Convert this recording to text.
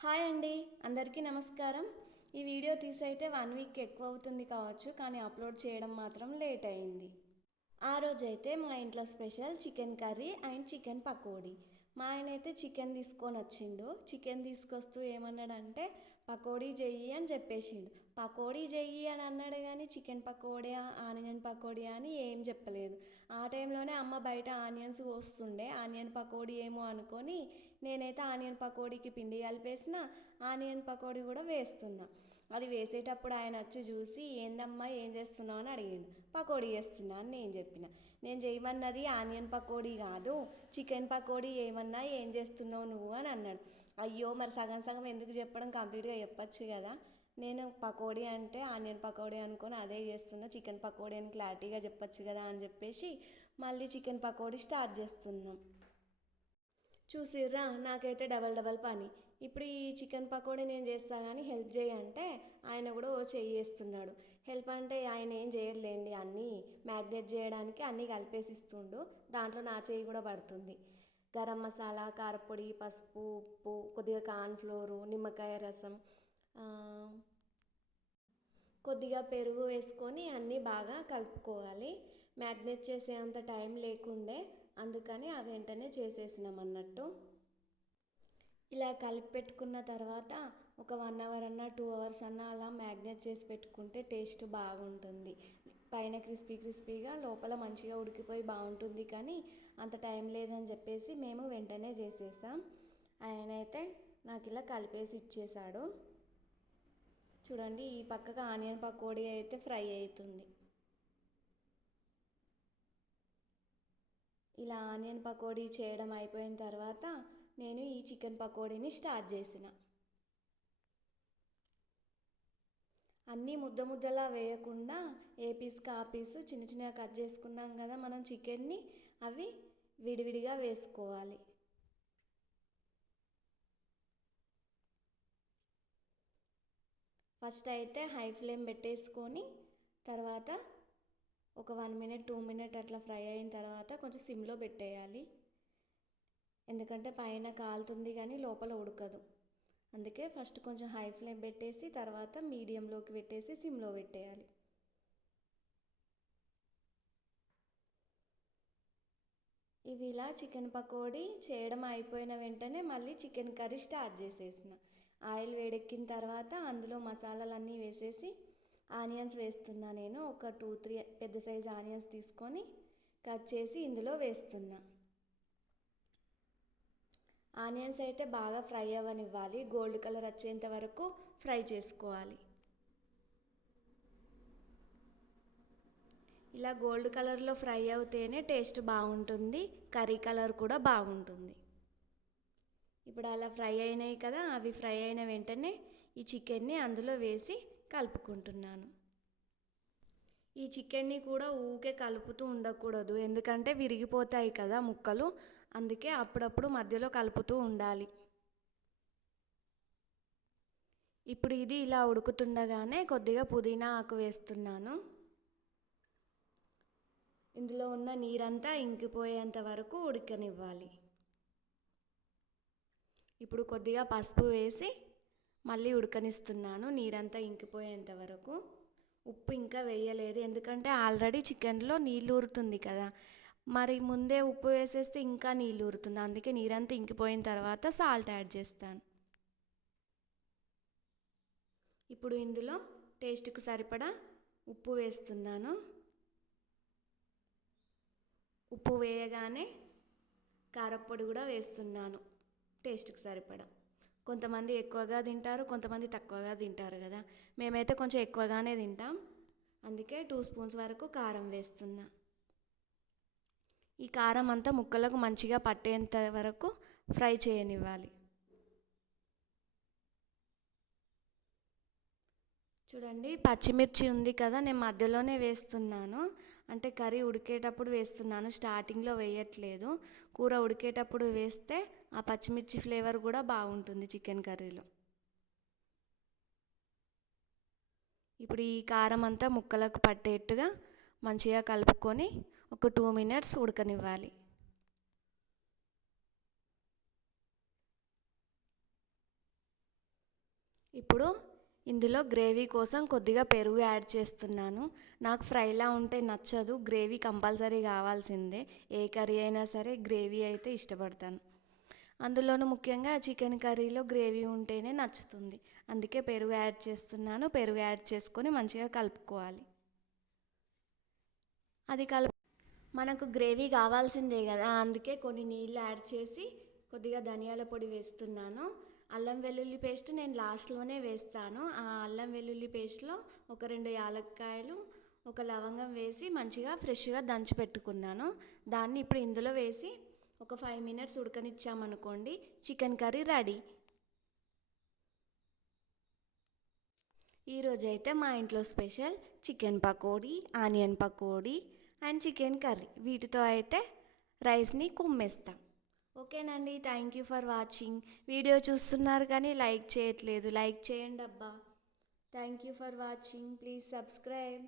Hi అండి, అందరికీ నమస్కారం. ఈ వీడియో తీసైతే 1 వీక్ ఎక్కువ అవుతుంది కావచ్చు, కానీ అప్లోడ్ చేయడం మాత్రం లేట్ అయింది. ఆ రోజైతే మా ఇంట్లో special chicken curry and chicken pakodi. మా ఆయన అయితే చికెన్ తీసుకొని వచ్చిండు. చికెన్ తీసుకొస్తూ ఏమన్నాడంటే పకోడీ చెయ్యి అని చెప్పేసిండు. పకోడీ చెయ్యి అని అన్నాడు కానీ చికెన్ పకోడీ ఆనియన్ పకోడీ అని ఏం చెప్పలేదు. ఆ టైంలోనే అమ్మ బయట ఆనియన్స్ కోస్తుండే. ఆనియన్ పకోడీ ఏమో అనుకొని నేనైతే ఆనియన్ పకోడీకి పిండి కలిపేసిన, ఆనియన్ పకోడీ కూడా వేస్తున్నా. అది వేసేటప్పుడు ఆయన వచ్చి చూసి ఏందమ్మా ఏం చేస్తున్నావు అని అడిగాడు. పకోడీ చేస్తున్నా అని నేను చెప్పిన. నేను చేయమన్నది ఆనియన్ పకోడీ కాదు, చికెన్ పకోడీ ఏమన్నా, ఏం చేస్తున్నావు నువ్వు అని అన్నాడు. అయ్యో మరి సగం సగం ఎందుకు చెప్పడం, కంప్లీట్గా చెప్పచ్చు కదా. నేను పకోడీ అంటే ఆనియన్ పకోడీ అనుకొని అదే చేస్తున్నా, చికెన్ పకోడీ అని క్లారిటీగా చెప్పచ్చు కదా అని చెప్పేసి మళ్ళీ చికెన్ పకోడీ స్టార్ట్ చేస్తున్నాం. చూసిర్రా, నాకైతే డబల్ పని. ఇప్పుడు ఈ చికెన్ పకోడీ నేను చేస్తా కానీ హెల్ప్ చేయంటే ఆయన కూడా ఓ చేస్తున్నాడు. హెల్ప్ అంటే ఆయన ఏం చేయట్లేండి, అన్నీ మ్యాగ్నేట్ చేయడానికి అన్నీ కలిపేసి ఇస్తుండు. దాంట్లో నా చేయి కూడా పడుతుంది. గరం మసాలా, కారపొడి, పసుపు, ఉప్పు, కొద్దిగా కార్న్ఫ్లోరు, నిమ్మకాయ రసం, కొద్దిగా పెరుగు వేసుకొని అన్నీ బాగా కలుపుకోవాలి. మ్యాగ్నేట్ చేసేంత టైం లేకుండే, అందుకని ఆ వెంటనే చేసేసినాం అన్నట్టు. ఇలా కలిపి పెట్టుకున్న తర్వాత ఒక 1 అవర్ అన్నా 2 అవర్స్ అన్నా అలా మ్యాగ్నేట్ చేసి పెట్టుకుంటే టేస్ట్ బాగుంటుంది. పైన క్రిస్పీగా లోపల మంచిగా ఉడికిపోయి బాగుంటుంది. కానీ అంత టైం లేదని చెప్పేసి మేము వెంటనే చేసేసాం. ఆయన అయితే నాకు ఇలా కలిపేసి ఇచ్చేశాడు. చూడండి, ఈ పక్కగా ఆనియన్ పకోడీ అయితే ఫ్రై అవుతుంది. ఇలా ఆనియన్ పకోడీ చేయడం అయిపోయిన తర్వాత నేను ఈ చికెన్ పకోడీని స్టార్ట్ చేసిన. అన్నీ ముద్దలా వేయకుండా ఏ పీస్కి ఆ పీసు చిన్న చిన్నగా కట్ చేసుకున్నాం కదా మనం చికెన్ని, అవి విడివిడిగా వేసుకోవాలి. ఫస్ట్ అయితే హై ఫ్లేమ్ పెట్టేసుకొని తర్వాత ఒక 1 మినిట్ 2 మినిట్ అట్లా ఫ్రై అయిన తర్వాత కొంచెం సిమ్లో పెట్టేయాలి. ఎందుకంటే పైన కాలుతుంది కానీ లోపల ఉడకదు. అందుకే ఫస్ట్ కొంచెం హై ఫ్లేమ్ పెట్టేసి తర్వాత మీడియంలోకి పెట్టేసి సిమ్లో పెట్టేయాలి. ఇవి ఇలా చికెన్ పకోడీ చేయడం అయిపోయిన వెంటనే మళ్ళీ చికెన్ కర్రీ స్టార్ట్ చేసేసిన. ఆయిల్ వేడెక్కిన తర్వాత అందులో మసాలాలన్నీ వేసేసి ఆనియన్స్ వేస్తున్నా. నేను ఒక 2-3 పెద్ద సైజు ఆనియన్స్ తీసుకొని కట్ చేసి ఇందులో వేస్తున్నా. ఆనియన్స్ అయితే బాగా ఫ్రై అవ్వనివ్వాలి, గోల్డ్ కలర్ వచ్చేంత వరకు ఫ్రై చేసుకోవాలి. ఇలా గోల్డ్ కలర్లో ఫ్రై అవుతేనే టేస్ట్ బాగుంటుంది, కర్రీ కలర్ కూడా బాగుంటుంది. ఇప్పుడు అలా ఫ్రై అయినాయి కదా, అవి ఫ్రై అయిన వెంటనే ఈ చికెన్ని అందులో వేసి కలుపుకుంటున్నాను. ఈ చికెన్ని కూడా ఊకే కలుపుతూ ఉండకూడదు, ఎందుకంటే విరిగిపోతాయి కదా ముక్కలు. అందుకే అప్పుడప్పుడు మధ్యలో కలుపుతూ ఉండాలి. ఇప్పుడు ఇది ఇలా ఉడుకుతుండగానే కొద్దిగా పుదీనా ఆకు వేస్తున్నాను. ఇందులో ఉన్న నీరంతా ఇంకిపోయేంత వరకు ఉడకనివ్వాలి. ఇప్పుడు కొద్దిగా పసుపు వేసి మళ్ళీ ఉడకనిస్తున్నాను నీరంతా ఇంకిపోయేంత వరకు. ఉప్పు ఇంకా వేయలేదు, ఎందుకంటే ఆల్రెడీ చికెన్లో నీళ్ళు ఊరుతుంది కదా, మరి ముందే ఉప్పు వేసేస్తే ఇంకా నీళ్ళు ఊరుతుంది. అందుకే నీరంతా ఇంకిపోయిన తర్వాత సాల్ట్ యాడ్ చేస్తాను. ఇప్పుడు ఇందులో టేస్ట్కి సరిపడా ఉప్పు వేస్తున్నాను. ఉప్పు వేయగానే కారప్పొడి కూడా వేస్తున్నాను టేస్ట్కి సరిపడా. కొంతమంది ఎక్కువగా తింటారు, కొంతమంది తక్కువగా తింటారు కదా. మేమైతే కొంచెం ఎక్కువగానే తింటాం, అందుకే 2 స్పూన్స్ వరకు కారం వేస్తున్నా. ఈ కారం అంతా ముక్కలకు మంచిగా పట్టేంత వరకు ఫ్రై చేయనివ్వాలి. చూడండి, పచ్చిమిర్చి ఉంది కదా, నేను మధ్యలోనే వేస్తున్నాను. అంటే కర్రీ ఉడికేటప్పుడు వేస్తున్నాను, స్టార్టింగ్లో వేయట్లేదు. కూర ఉడికేటప్పుడు వేస్తే ఆ పచ్చిమిర్చి ఫ్లేవర్ కూడా బాగుంటుంది చికెన్ కర్రీలో. ఇప్పుడు ఈ కారం అంతా ముక్కలకు పట్టేట్టుగా మంచిగా కలుపుకొని ఒక 2 మినిట్స్ ఉడకనివ్వాలి. ఇప్పుడు ఇందులో గ్రేవీ కోసం కొద్దిగా పెరుగు యాడ్ చేస్తున్నాను. నాకు ఫ్రైలా ఉంటే నచ్చదు, గ్రేవీ కంపల్సరీ కావాల్సిందే. ఏ కర్రీ అయినా సరే గ్రేవీ అయితే ఇష్టపడతాను. అందులోనూ ముఖ్యంగా చికెన్ కర్రీలో గ్రేవీ ఉంటేనే నచ్చుతుంది. అందుకే పెరుగు యాడ్ చేస్తున్నాను. పెరుగు యాడ్ చేసుకొని మంచిగా కలుపుకోవాలి. అది మనకు గ్రేవీ కావాల్సిందే కదా, అందుకే కొన్ని నీళ్ళు యాడ్ చేసి కొద్దిగా ధనియాల పొడి వేస్తున్నాను. అల్లం వెల్లుల్లి పేస్ట్ నేను లాస్ట్లోనే వేస్తాను. ఆ అల్లం వెల్లుల్లి పేస్ట్లో ఒక 2 యాలక్కాయలు, ఒక లవంగం వేసి మంచిగా ఫ్రెష్గా దంచి పెట్టుకున్నాను. దాన్ని ఇప్పుడు ఇందులో వేసి ఒక 5 మినిట్స్ ఉడకనిచ్చామనుకోండి, చికెన్ కర్రీ రెడీ. ఈరోజైతే మా ఇంట్లో special chicken pakodi, onion pakodi and chicken curry. వీటితో అయితే రైస్ని కుమ్మేస్తాం. ఓకేనండి, thank you for watching. Video చూస్తున్నారు కానీ లైక్ చేయట్లేదు, లైక్ చేయండి అబ్బా. Thank you for watching. Please subscribe.